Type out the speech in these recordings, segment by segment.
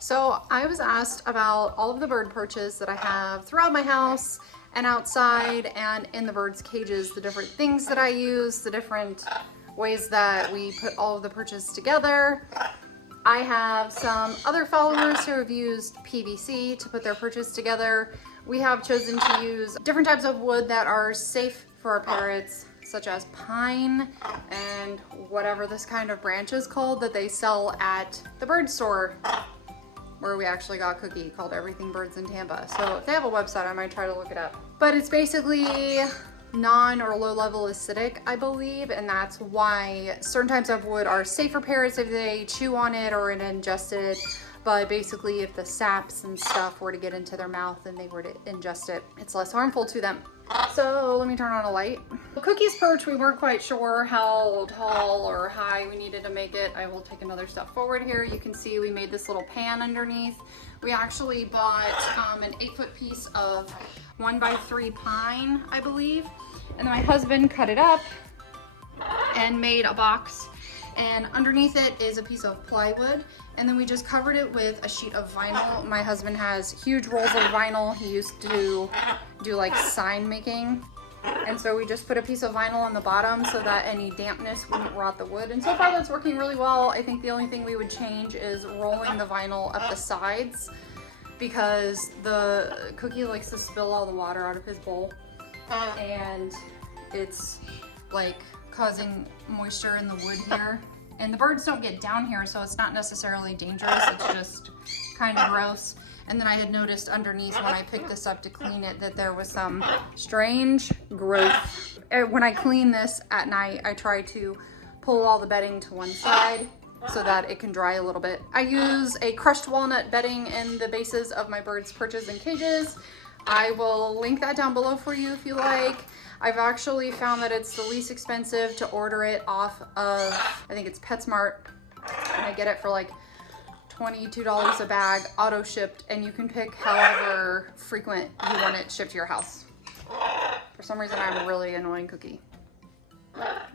So I was asked about all of the bird perches that I have throughout my house and outside and in the birds' cages, the different things that I use, the different ways that we put all of the perches together. I have some other followers who have used PVC to put their perches together. We have chosen to use different types of wood that are safe for our parrots, such as pine and whatever this kind of branch is called that they sell at the bird store, where we actually got Cookie, called Everything Birds in Tampa. So if they have a website, I might try to look it up. But it's basically non or low level acidic, I believe, and that's why certain types of wood are safe for parrots if they chew on it or ingest it. But basically if the saps and stuff were to get into their mouth and they were to ingest it, it's less harmful to them. So let me turn on a light. Cookie's perch, we weren't quite sure how tall or high we needed to make it. I will take another step forward here. You can see we made this little pan underneath. We actually bought an 8-foot piece of 1x3 pine, I believe. And then my husband cut it up and made a box. And underneath it is a piece of plywood. And then we just covered it with a sheet of vinyl. My husband has huge rolls of vinyl. He used to do like sign making. And so we just put a piece of vinyl on the bottom so that any dampness wouldn't rot the wood. And so far that's working really well. I think the only thing we would change is rolling the vinyl up the sides, because the Cookie likes to spill all the water out of his bowl. And it's like causing moisture in the wood here. And the birds don't get down here, so it's not necessarily dangerous. It's just kind of gross. And then I had noticed underneath when I picked this up to clean it that there was some strange growth. When I clean this at night, I try to pull all the bedding to one side so that it can dry a little bit. I use a crushed walnut bedding in the bases of my birds' perches and cages. I will link that down below for you if you like. I've actually found that it's the least expensive to order it off of, I think it's PetSmart, and I get it for like $22 a bag, auto shipped, and you can pick however frequent you want it shipped to your house. For some reason, I'm really annoying Cookie.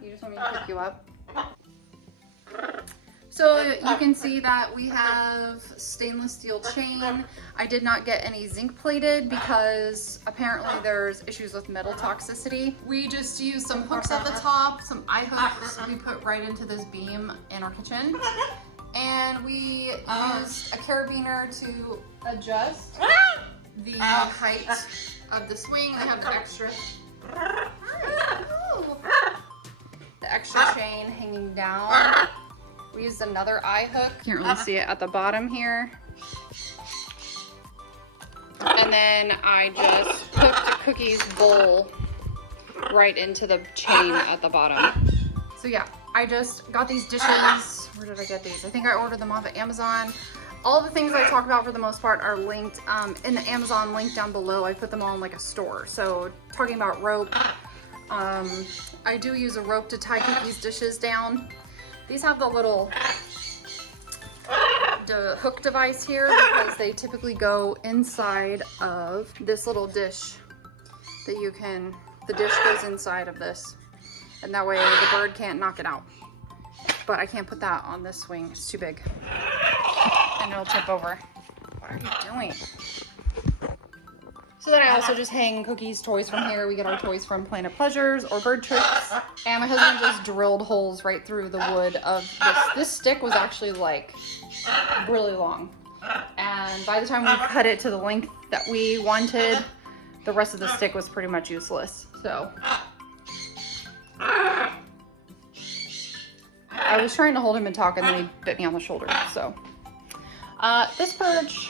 You just want me to pick you up? So you can see that we have stainless steel chain. I did not get any zinc plated because apparently there's issues with metal toxicity. We just used some hooks at the top, some eye hooks we put right into this beam in our kitchen. And we used a carabiner to adjust the height of the swing. They have the extra, the extra chain hanging down. We used another eye hook. Can't really see it at the bottom here. And then I just hooked Cookie's bowl right into the chain at the bottom. So yeah, I just got these dishes. Where did I get these? I think I ordered them off of Amazon. All the things I talk about for the most part are linked in the Amazon link down below. I put them all in like a store. So talking about rope, I do use a rope to tie Cookie's dishes down. These have the little hook device here because they typically go inside of this little dish that you can, the dish goes inside of this. And that way the bird can't knock it out. But I can't put that on this swing, it's too big. And it'll tip over. What are you doing? So then I also just hang Cookie's toys from here. We get our toys from Planet Pleasures or Bird Tricks. And my husband just drilled holes right through the wood of this. This stick was actually like really long. And by the time we cut it to the length that we wanted, the rest of the stick was pretty much useless. So I was trying to hold him and talk, and then he bit me on the shoulder. So this perch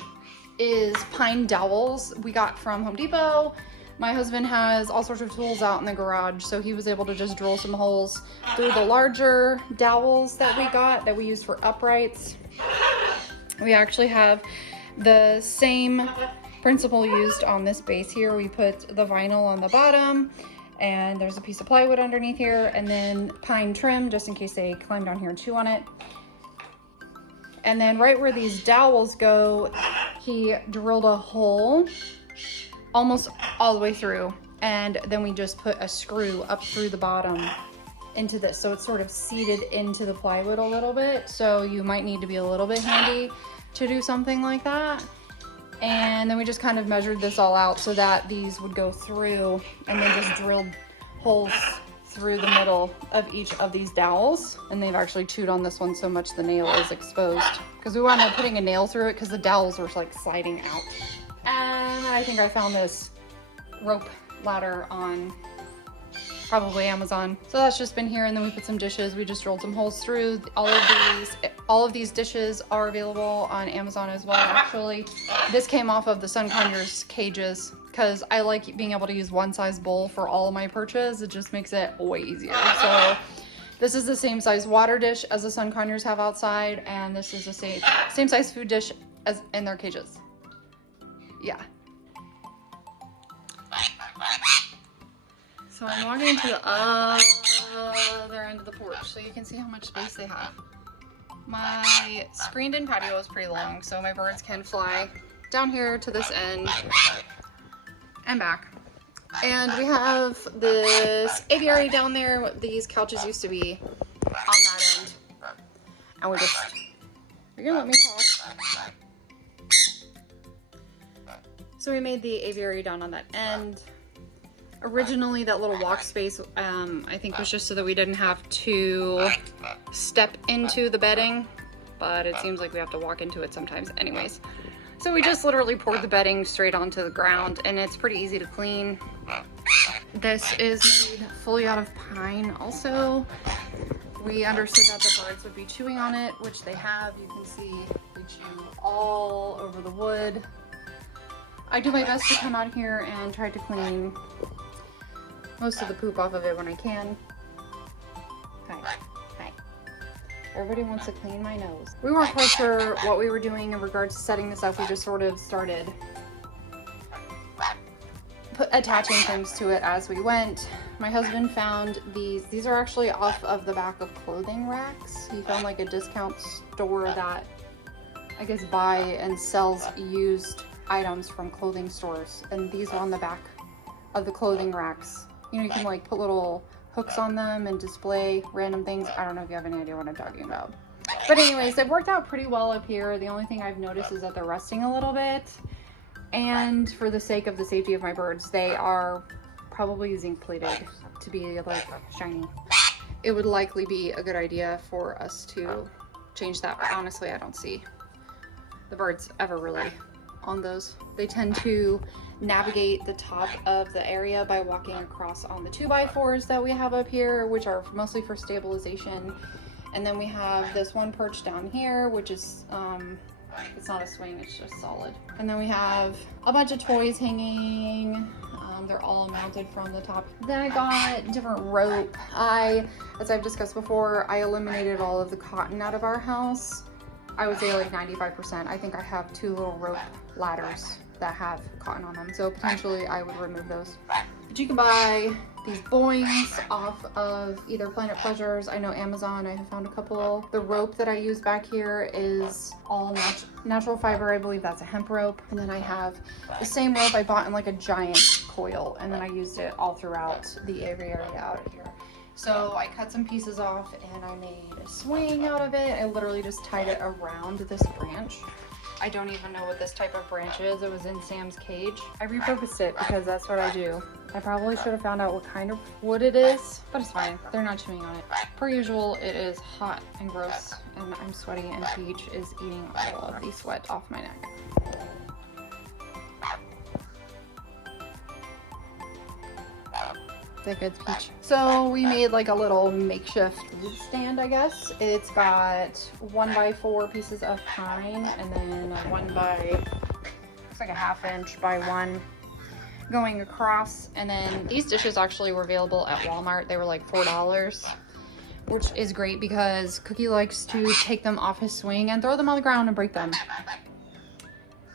is pine dowels we got from Home Depot. My husband has all sorts of tools out in the garage, so he was able to just drill some holes through the larger dowels that we got that we used for uprights. We actually have the same principle used on this base here. We put the vinyl on the bottom, and there's a piece of plywood underneath here, and then pine trim just in case they climb down here and chew on it. And then right where these dowels go, he drilled a hole almost all the way through, and then we just put a screw up through the bottom into this, so it's sort of seated into the plywood a little bit. So you might need to be a little bit handy to do something like that. And then we just kind of measured this all out so that these would go through, and then just drilled holes through the middle of each of these dowels. And they've actually chewed on this one so much the nail is exposed, because we wound up putting a nail through it because the dowels were like sliding out. And I think I found this rope ladder on probably Amazon. So that's just been here, and then we put some dishes. We just drilled some holes through all of these dishes are available on Amazon as well. Actually, this came off of the Sun Conures cages because I like being able to use one size bowl for all of my perches. It just makes it way easier. So this is the same size water dish as the Sun Conures have outside, and this is the same size food dish as in their cages. Yeah. So I'm walking to the other end of the porch so you can see how much space they have. My screened-in patio is pretty long, so my birds can fly down here to this end and back. And we have this aviary down there. These couches used to be on that end. And we're just, you're gonna let me talk. So we made the aviary down on that end. Originally, that little walk space, I think was just so that we didn't have to step into the bedding, but it seems like we have to walk into it sometimes anyways. So we just literally poured the bedding straight onto the ground, and it's pretty easy to clean. This is made fully out of pine also. We understood that the birds would be chewing on it, which they have. You can see they chew all over the wood. I do my best to come out here and try to clean most of the poop off of it when I can. Hi. Everybody wants to clean my nose. We weren't quite sure what we were doing in regards to setting this up. We just sort of started attaching things to it as we went. My husband found these. These are actually off of the back of clothing racks. He found like a discount store that I guess buy and sells used items from clothing stores. And these are on the back of the clothing racks. You know, you can like put little hooks on them and display random things. I don't know if you have any idea what I'm talking about. But anyways, they've worked out pretty well up here. The only thing I've noticed is that they're rusting a little bit. And for the sake of the safety of my birds, they are probably zinc plated to be like shiny. It would likely be a good idea for us to change that. But honestly, I don't see the birds ever really on those. They tend to navigate the top of the area by walking across on the 2x4s that we have up here, which are mostly for stabilization. And then we have this one perch down here, which is it's not a swing, it's just solid. And then we have a bunch of toys hanging. They're all mounted from the top. Then I got different rope. As I've discussed before, I eliminated all of the cotton out of our house. I would say like 95%. I think I have 2 little rope ladders that have cotton on them, so potentially I would remove those. But you can buy these boings off of either Planet Pleasures. I know Amazon, I have found a couple. The rope that I use back here is all natural fiber. I believe that's a hemp rope. And then I have the same rope I bought in like a giant coil, and then I used it all throughout the aviary out here. So I cut some pieces off and I made a swing out of it. I literally just tied it around this branch. I don't even know what this type of branch is. It was in Sam's cage. I repurposed it because that's what I do. I probably should have found out what kind of wood it is, but it's fine. They're not chewing on it. Per usual, it is hot and gross, and I'm sweaty, and Peach is eating all of the sweat off my neck. That good, Peach. So we made like a little makeshift food stand, I guess. It's got 1x4 pieces of pine, and then a looks like a 1/2 inch by 1 going across. And then these dishes actually were available at Walmart. They were like $4, which is great because Cookie likes to take them off his swing and throw them on the ground and break them.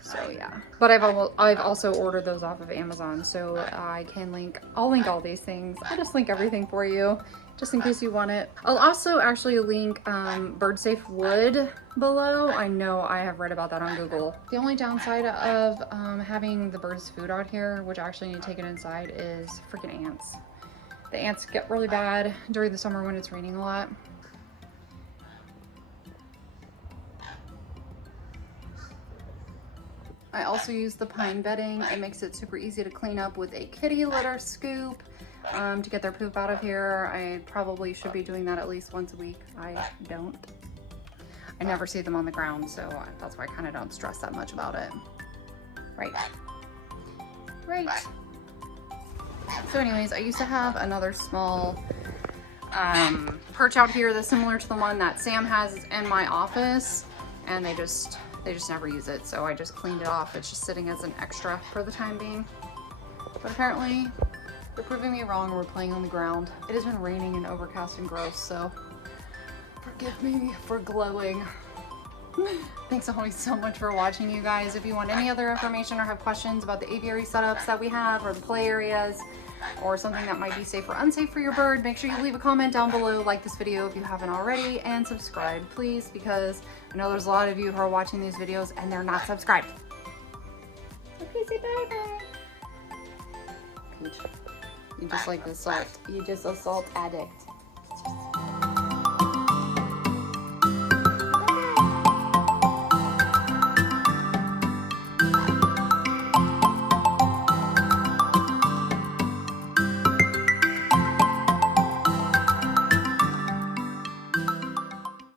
So yeah, but I've also ordered those off of Amazon, so I'll link all these things. I'll just link everything for you, just in case you want it. I'll also actually link bird safe wood below. I know I have read about that on Google. The only downside of having the birds' food out here, which I actually need to take it inside, is freaking ants. The ants get really bad during the summer when it's raining a lot. I also use the pine bedding. It makes it super easy to clean up with a kitty litter scoop to get their poop out of here. I probably should be doing that at least once a week. I don't. I never see them on the ground, so that's why I kind of don't stress that much about it. Right. Right. So anyways, I used to have another small perch out here that's similar to the one that Sam has in my office, and they just never use it, so I just cleaned it off. It's just sitting as an extra for the time being. But apparently they're proving me wrong. We're playing on the ground. It has been raining and overcast and gross, so forgive me for glowing. Thanks always so much for watching, you guys. If you want any other information or have questions about the aviary setups that we have, or the play areas, or something that might be safe or unsafe for your bird, make sure you leave a comment down below, like this video if you haven't already, and subscribe please, because I know there's a lot of you who are watching these videos and they're not subscribed. Okay, say bye-bye. Peach, you just like the salt. You just a salt addict.